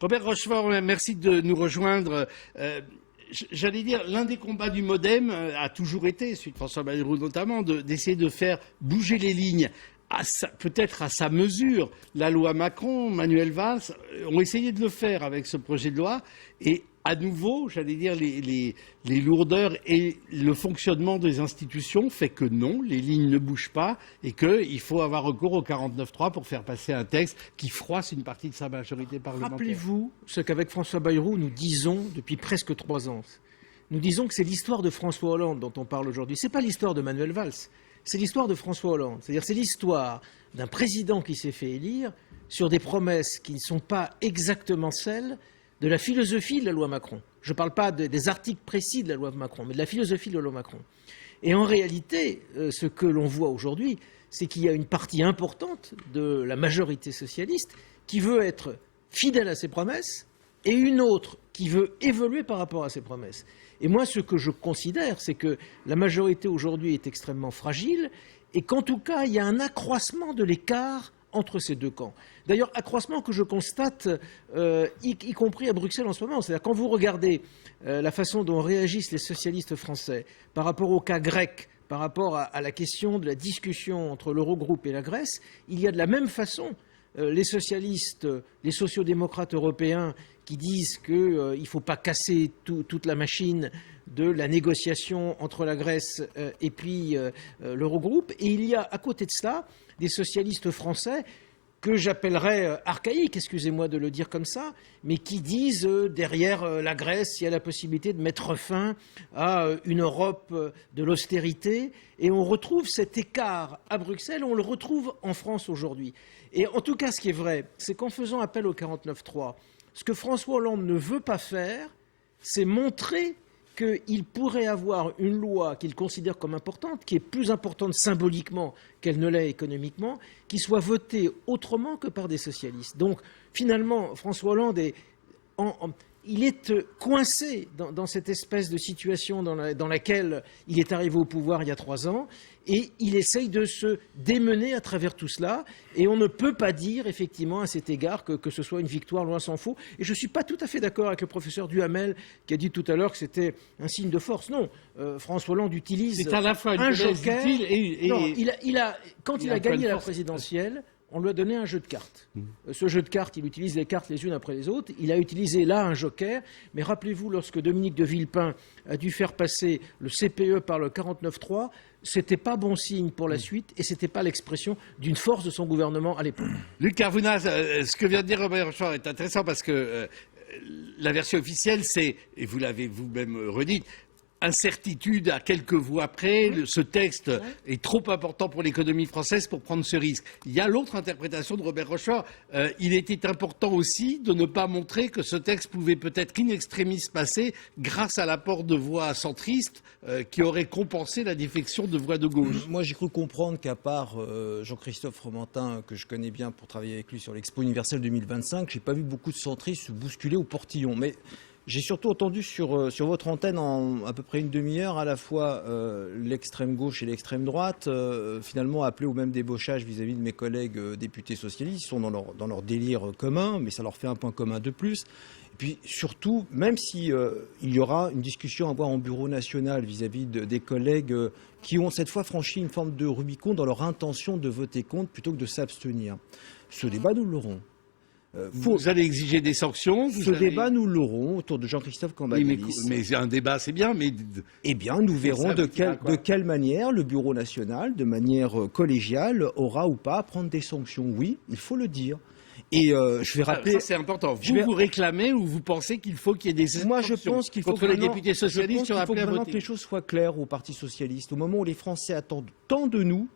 Robert Rochefort, merci de nous rejoindre. J'allais dire, l'un des combats du MoDem a toujours été, celui de François Bayrou notamment, d'essayer de faire bouger les lignes, peut-être à sa mesure. La loi Macron, Manuel Valls ont essayé de le faire avec ce projet de loi. Et à nouveau, j'allais dire, les lourdeurs et le fonctionnement des institutions fait que non, les lignes ne bougent pas et qu'il faut avoir recours au 49.3 pour faire passer un texte qui froisse une partie de sa majorité parlementaire. Rappelez-vous ce qu'avec François Bayrou, nous disons depuis presque 3 ans. Nous disons que c'est l'histoire de François Hollande dont on parle aujourd'hui. Ce n'est pas l'histoire de Manuel Valls, c'est l'histoire de François Hollande. C'est-à-dire c'est l'histoire d'un président qui s'est fait élire sur des promesses qui ne sont pas exactement celles de la philosophie de la loi Macron. Je ne parle pas des articles précis de la loi Macron, mais de la philosophie de la loi Macron. Et en réalité, ce que l'on voit aujourd'hui, c'est qu'il y a une partie importante de la majorité socialiste qui veut être fidèle à ses promesses et une autre qui veut évoluer par rapport à ses promesses. Et moi, ce que je considère, c'est que la majorité aujourd'hui est extrêmement fragile et qu'en tout cas, il y a un accroissement de l'écart entre ces deux camps. D'ailleurs, accroissement que je constate, y compris à Bruxelles en ce moment. C'est-à-dire quand vous regardez la façon dont réagissent les socialistes français par rapport au cas grec, par rapport à la question de la discussion entre l'Eurogroupe et la Grèce, il y a de la même façon les socialistes, les sociodémocrates européens qui disent qu'il ne faut pas casser toute la machine de la négociation entre la Grèce et puis l'Eurogroupe. Et il y a à côté de cela des socialistes français que j'appellerais archaïques, excusez-moi de le dire comme ça, mais qui disent derrière la Grèce, il y a la possibilité de mettre fin à une Europe de l'austérité. Et on retrouve cet écart à Bruxelles, on le retrouve en France aujourd'hui. Et en tout cas, ce qui est vrai, c'est qu'en faisant appel au 49.3, ce que François Hollande ne veut pas faire, c'est montrer qu'il pourrait avoir une loi qu'il considère comme importante, qui est plus importante symboliquement qu'elle ne l'est économiquement, qui soit votée autrement que par des socialistes. Donc finalement, François Hollande est coincé dans cette espèce de situation dans laquelle il est arrivé au pouvoir il y a 3 ans, et il essaye de se démener à travers tout cela, et on ne peut pas dire effectivement à cet égard que ce soit une victoire, loin s'en faut. Et je ne suis pas tout à fait d'accord avec le professeur Duhamel qui a dit tout à l'heure que c'était un signe de force. Non, François Hollande utilise à la fois un joker. Non, quand il a gagné la force. présidentielle, on lui a donné un jeu de cartes. Ce jeu de cartes, il utilise les cartes les unes après les autres. Il a utilisé là un joker. Mais rappelez-vous, lorsque Dominique de Villepin a dû faire passer le CPE par le 49.3, c'était pas bon signe pour la suite et c'était pas l'expression d'une force de son gouvernement à l'époque. Luc Carvounas, ce que vient de dire Robert Rochefort est intéressant parce que la version officielle, c'est, et vous l'avez vous-même redit, incertitude à quelques voix près, ce texte est trop important pour l'économie française pour prendre ce risque. Il y a l'autre interprétation de Robert Rochefort. Il était important aussi de ne pas montrer que ce texte pouvait peut-être in extremis passer grâce à l'apport de voix centristes qui auraient compensé la défection de voix de gauche. Moi, j'ai cru comprendre qu'à part Jean-Christophe Fromentin, que je connais bien pour travailler avec lui sur l'Expo universelle 2025, j'ai pas vu beaucoup de centristes se bousculer au portillon. Mais j'ai surtout entendu sur votre antenne en à peu près une demi-heure à la fois l'extrême gauche et l'extrême droite finalement appeler au même débauchage vis-à-vis de mes collègues députés socialistes. Ils sont dans leur délire commun, mais ça leur fait un point commun de plus. Et puis surtout, même si il y aura une discussion à avoir en bureau national vis-à-vis des collègues qui ont cette fois franchi une forme de Rubicon dans leur intention de voter contre plutôt que de s'abstenir. Ce débat, nous l'aurons. Vous allez exiger des sanctions. Débat, nous l'aurons autour de Jean-Christophe Cambadélis. Oui, mais un débat, c'est bien. Mais eh bien, nous verrons de quelle manière le Bureau national, de manière collégiale, aura ou pas à prendre des sanctions. Oui, il faut le dire. Et je vais rappeler. Ça, c'est important. Vous réclamez ou vous pensez qu'il faut qu'il y ait des sanctions? Moi, je pense qu'il faut contre les députés socialistes qu'il faut vraiment que les choses soient claires au Parti socialiste. Au moment où les Français attendent tant de nous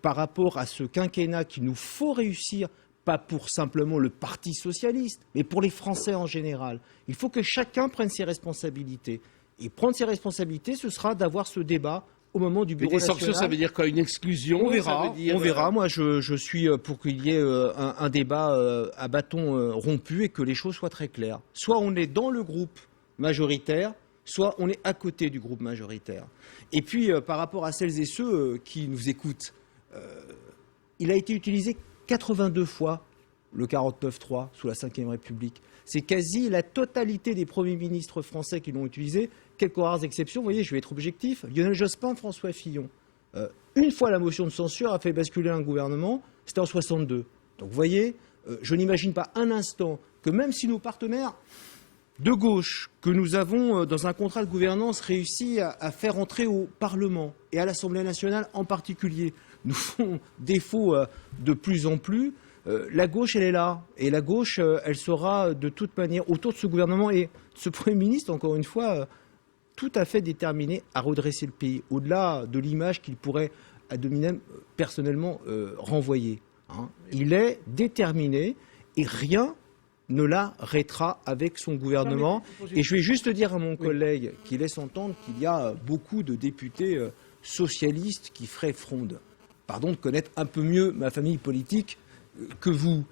par rapport à ce quinquennat qu'il nous faut réussir, pas pour simplement le Parti socialiste, mais pour les Français en général. Il faut que chacun prenne ses responsabilités. Et prendre ses responsabilités, ce sera d'avoir ce débat au moment du bureau national. Des sanctions, ça veut dire quoi? Une exclusion? On verra. On verra. Moi, je suis pour qu'il y ait un débat à bâton rompu et que les choses soient très claires. Soit on est dans le groupe majoritaire, soit on est à côté du groupe majoritaire. Et puis, par rapport à celles et ceux qui nous écoutent, il a été utilisé 82 fois le 49.3 sous la Ve République. C'est quasi la totalité des premiers ministres français qui l'ont utilisé, quelques rares exceptions. Vous voyez, je vais être objectif. Lionel Jospin, François Fillon. Une fois la motion de censure a fait basculer un gouvernement, c'était en 62. Donc vous voyez, je n'imagine pas un instant que même si nos partenaires de gauche que nous avons dans un contrat de gouvernance réussi à faire entrer au Parlement et à l'Assemblée nationale en particulier, nous font défaut de plus en plus, la gauche, elle est là. Et la gauche, elle sera de toute manière autour de ce gouvernement et ce Premier ministre, encore une fois, tout à fait déterminé à redresser le pays, au-delà de l'image qu'il pourrait, à Dominem, personnellement, renvoyer. Hein. Il est déterminé et rien ne l'arrêtera avec son gouvernement. Et je vais juste dire à mon collègue qui laisse entendre qu'il y a beaucoup de députés socialistes qui feraient fronde. Pardon de connaître un peu mieux ma famille politique que vous.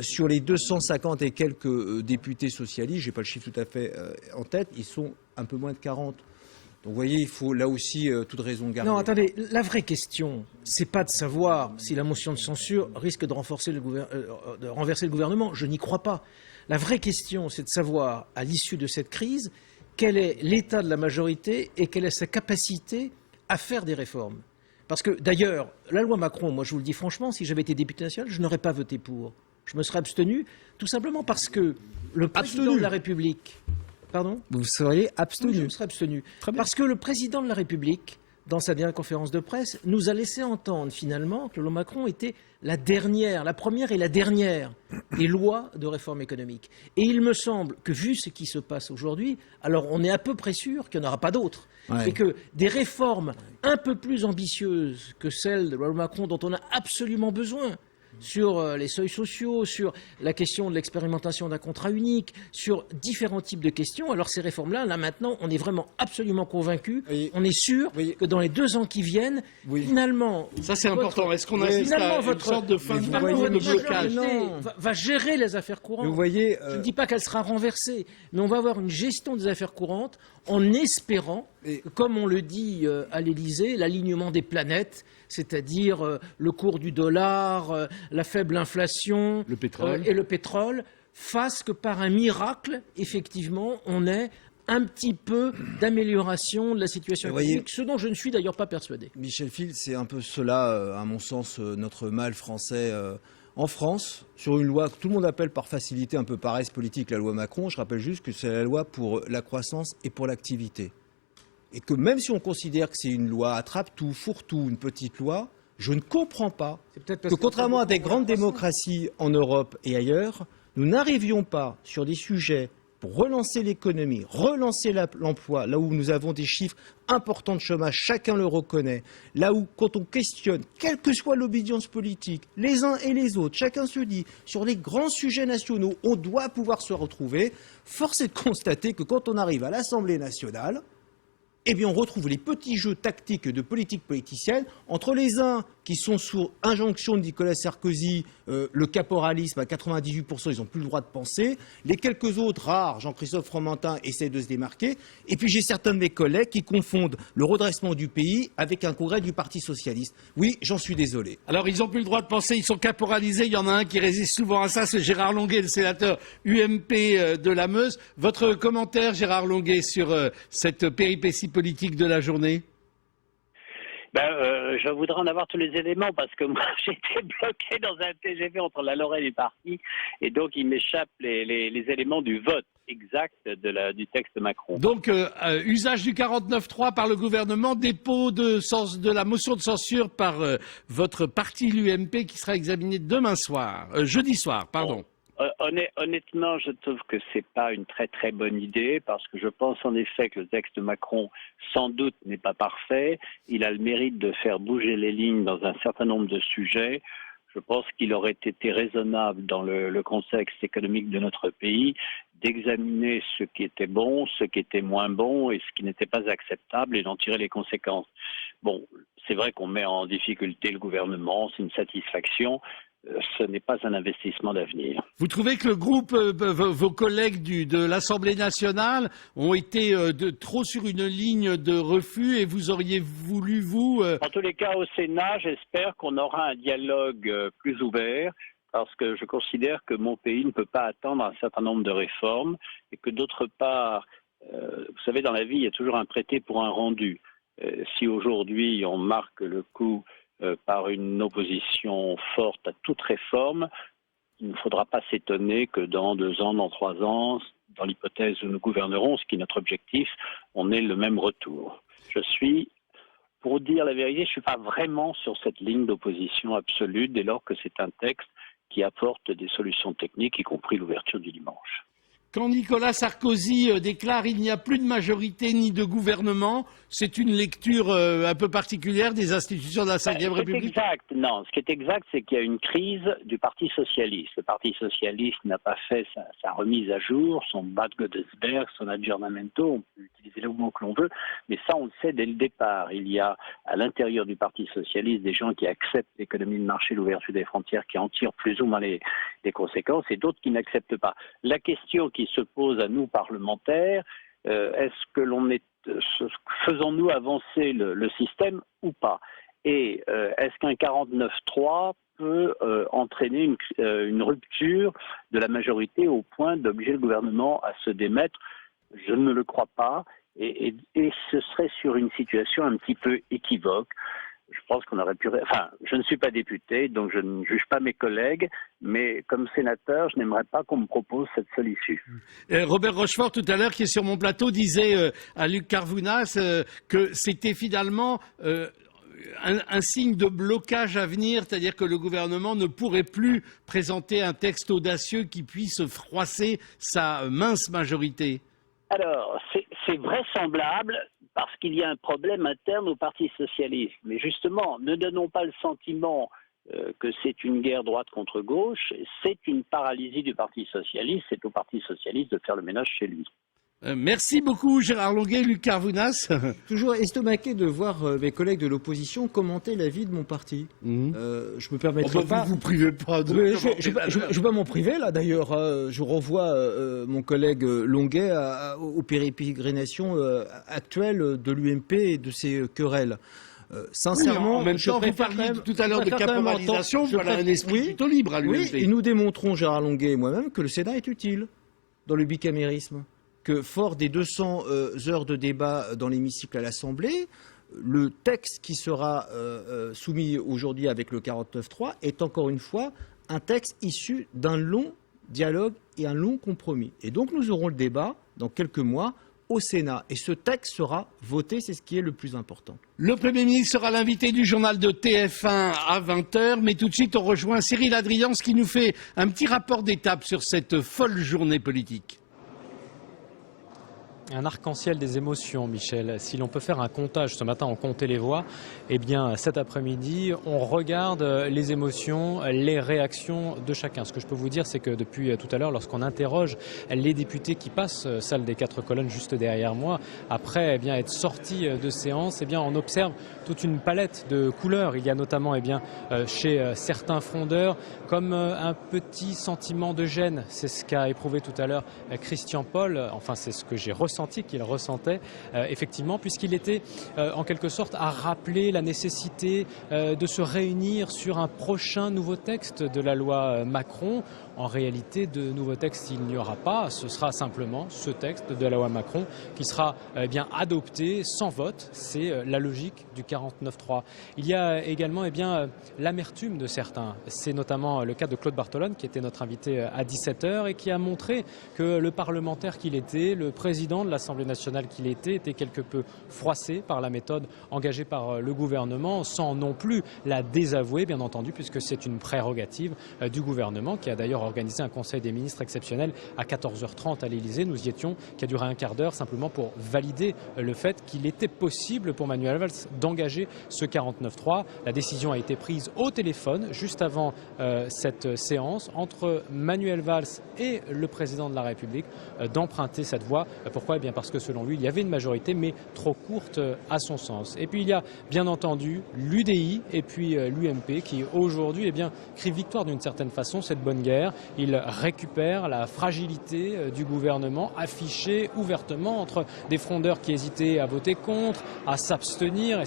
Sur les 250 et quelques députés socialistes, je n'ai pas le chiffre tout à fait en tête, ils sont un peu moins de 40. Donc vous voyez, il faut là aussi toute raison garder. Non, attendez, la vraie question, c'est pas de savoir si la motion de censure risque de renverser le gouvernement. Je n'y crois pas. La vraie question, c'est de savoir, à l'issue de cette crise, quel est l'état de la majorité et quelle est sa capacité à faire des réformes. Parce que d'ailleurs, la loi Macron, moi je vous le dis franchement, si j'avais été député national, je n'aurais pas voté pour. Je me serais abstenu, tout simplement parce que le président de la République... Pardon ? Vous seriez abstenu. Oui, je me serais abstenu. Parce que le président de la République, dans sa dernière conférence de presse, nous a laissé entendre finalement que la loi Macron était la première et la dernière des lois de réforme économique. Et il me semble que vu ce qui se passe aujourd'hui, alors on est à peu près sûr qu'il n'y en aura pas d'autres. Ouais. Et que des réformes un peu plus ambitieuses que celles de la loi Macron dont on a absolument besoin, sur les seuils sociaux, sur la question de l'expérimentation d'un contrat unique, sur différents types de questions. Alors ces réformes-là, là maintenant, on est vraiment absolument convaincus. Oui. On est sûr que dans les 2 ans qui viennent, finalement... Ça c'est important. Est-ce qu'on assiste à une sorte de fin de blocage va gérer les affaires courantes. Vous voyez, je ne dis pas qu'elle sera renversée, mais on va avoir une gestion des affaires courantes en espérant que, comme on le dit à l'Élysée, l'alignement des planètes, c'est-à-dire le cours du dollar, la faible inflation et le pétrole, fasse que par un miracle, effectivement, on ait un petit peu d'amélioration de la situation économique, ce dont je ne suis d'ailleurs pas persuadé. Michel Fils, c'est un peu cela, à mon sens, notre mal français en France, sur une loi que tout le monde appelle par facilité un peu paresse politique, la loi Macron. Je rappelle juste que c'est la loi pour la croissance et pour l'activité. Et que même si on considère que c'est une loi attrape-tout, fourre-tout, une petite loi, je ne comprends pas que contrairement à des grandes démocraties en Europe et ailleurs, nous n'arrivions pas sur des sujets pour relancer l'économie, relancer l'emploi, là où nous avons des chiffres importants de chômage, chacun le reconnaît, là où quand on questionne, quelle que soit l'obédience politique, les uns et les autres, chacun se dit, sur les grands sujets nationaux, on doit pouvoir se retrouver. Force est de constater que quand on arrive à l'Assemblée nationale, eh bien, on retrouve les petits jeux tactiques de politique politicienne entre les uns qui sont sous injonction de Nicolas Sarkozy, le caporalisme à 98%, ils n'ont plus le droit de penser. Les quelques autres, rares, Jean-Christophe Fromentin, essaient de se démarquer. Et puis j'ai certains de mes collègues qui confondent le redressement du pays avec un congrès du Parti socialiste. Oui, j'en suis désolé. Alors, ils n'ont plus le droit de penser, ils sont caporalisés. Il y en a un qui résiste souvent à ça, c'est Gérard Longuet, le sénateur UMP de la Meuse. Votre commentaire, Gérard Longuet, sur cette péripétie politique de la journée ? Je voudrais en avoir tous les éléments parce que moi j'étais bloqué dans un TGV entre la Lorraine et Paris et donc il m'échappe les éléments du vote exact du texte Macron. Donc usage du 49.3 par le gouvernement, dépôt de la motion de censure par votre parti l'UMP qui sera examiné jeudi soir, pardon. Bon. Honnêtement, je trouve que c'est pas une très très bonne idée parce que je pense en effet que le texte Macron, sans doute, n'est pas parfait. Il a le mérite de faire bouger les lignes dans un certain nombre de sujets. Je pense qu'il aurait été raisonnable dans le contexte économique de notre pays d'examiner ce qui était bon, ce qui était moins bon et ce qui n'était pas acceptable et d'en tirer les conséquences. Bon, c'est vrai qu'on met en difficulté le gouvernement, c'est une satisfaction. Ce n'est pas un investissement d'avenir. Vous trouvez que le groupe, vos collègues de l'Assemblée nationale ont été trop sur une ligne de refus et vous auriez voulu, vous... En tous les cas, au Sénat, j'espère qu'on aura un dialogue plus ouvert, parce que je considère que mon pays ne peut pas attendre un certain nombre de réformes et que d'autre part, vous savez, dans la vie, il y a toujours un prêté pour un rendu. Si aujourd'hui on marque le coup par une opposition forte à toute réforme, il ne faudra pas s'étonner que dans 2 ans, dans 3 ans, dans l'hypothèse où nous gouvernerons, ce qui est notre objectif, on ait le même retour. Pour dire la vérité, je ne suis pas vraiment sur cette ligne d'opposition absolue dès lors que c'est un texte qui apporte des solutions techniques, y compris l'ouverture du dimanche. Quand Nicolas Sarkozy déclare il n'y a plus de majorité ni de gouvernement, c'est une lecture un peu particulière des institutions de la Ve République. Exact. Non, ce qui est exact, c'est qu'il y a une crise du Parti socialiste. Le Parti socialiste n'a pas fait sa remise à jour, son Bad Godesberg, son aggiornamento, on peut utiliser le mot que l'on veut, mais ça on le sait dès le départ. Il y a à l'intérieur du Parti socialiste des gens qui acceptent l'économie de marché, l'ouverture des frontières, qui en tirent plus ou moins les conséquences, et d'autres qui n'acceptent pas. La question qui se pose à nous parlementaires, est-ce que faisons-nous avancer le système ou pas? Et est-ce qu'un 49-3 peut entraîner une rupture de la majorité au point d'obliger le gouvernement à se démettre? Je ne le crois pas, et ce serait sur une situation un petit peu équivoque. Je pense qu'on aurait pu... Enfin, je ne suis pas député, donc je ne juge pas mes collègues, mais comme sénateur, je n'aimerais pas qu'on me propose cette seule issue. Robert Rochefort, tout à l'heure, qui est sur mon plateau, disait à Luc Carvounas que c'était finalement un signe de blocage à venir, c'est-à-dire que le gouvernement ne pourrait plus présenter un texte audacieux qui puisse froisser sa mince majorité. Alors, c'est vraisemblable, parce qu'il y a un problème interne au Parti socialiste. Mais justement, ne donnons pas le sentiment que c'est une guerre droite contre gauche, c'est une paralysie du Parti socialiste, c'est au Parti socialiste de faire le ménage chez lui. Merci beaucoup Gérard Longuet, Luc Carvounas. Toujours estomaqué de voir mes collègues de l'opposition commenter la vie de mon parti. Je me permettrai pas... Vous privez pas de... Je ne vais pas m'en priver là d'ailleurs. Je renvoie mon collègue Longuet aux pérégrinations actuelles de l'UMP et de ses querelles. Sincèrement, oui, en même temps, vous parliez tout à l'heure de caporalisation, voilà un esprit plutôt libre à l'UMP. Oui, et nous démontrons, Gérard Longuet et moi-même, que le Sénat est utile dans le bicamérisme. Que fort des 200 heures de débat dans l'hémicycle à l'Assemblée, le texte qui sera soumis aujourd'hui avec le 49.3 est encore une fois un texte issu d'un long dialogue et un long compromis. Et donc nous aurons le débat dans quelques mois au Sénat. Et ce texte sera voté, c'est ce qui est le plus important. Le Premier ministre sera l'invité du journal de TF1 à 20h, mais tout de suite on rejoint Cyril Adrians qui nous fait un petit rapport d'étape sur cette folle journée politique. Un arc-en-ciel des émotions, Michel. Si l'on peut faire un comptage, ce matin on comptait les voix, eh bien cet après-midi on regarde les émotions, les réactions de chacun. Ce que je peux vous dire, c'est que depuis tout à l'heure, lorsqu'on interroge les députés qui passent, salle des 4 colonnes juste derrière moi, après être sortis de séance, on observe toute une palette de couleurs. Il y a notamment chez certains frondeurs comme un petit sentiment de gêne. C'est ce qu'a éprouvé tout à l'heure Christian Paul, enfin c'est ce que j'ai ressenti qu'il ressentait effectivement, puisqu'il était en quelque sorte à rappeler la nécessité de se réunir sur un prochain nouveau texte de la loi Macron. En réalité, de nouveaux textes, il n'y aura pas. Ce sera simplement ce texte de la loi Macron qui sera adopté sans vote. C'est la logique du 49.3. Il y a également l'amertume de certains. C'est notamment le cas de Claude Bartolone, qui était notre invité à 17h et qui a montré que le parlementaire qu'il était, le président de l'Assemblée nationale qu'il était quelque peu froissé par la méthode engagée par le gouvernement, sans non plus la désavouer, bien entendu, puisque c'est une prérogative du gouvernement, qui a d'ailleurs organisé un conseil des ministres exceptionnel à 14h30 à l'Élysée. Nous y étions, qui a duré un quart d'heure simplement pour valider le fait qu'il était possible pour Manuel Valls d'engager ce 49.3. La décision a été prise au téléphone juste avant cette séance entre Manuel Valls et le président de la République d'emprunter cette voie. Pourquoi ? Parce que selon lui, il y avait une majorité, mais trop courte à son sens. Et puis il y a bien entendu l'UDI et puis l'UMP qui aujourd'hui crient victoire d'une certaine façon, cette bonne guerre. Il récupère la fragilité du gouvernement affichée ouvertement entre des frondeurs qui hésitaient à voter contre, à s'abstenir. Et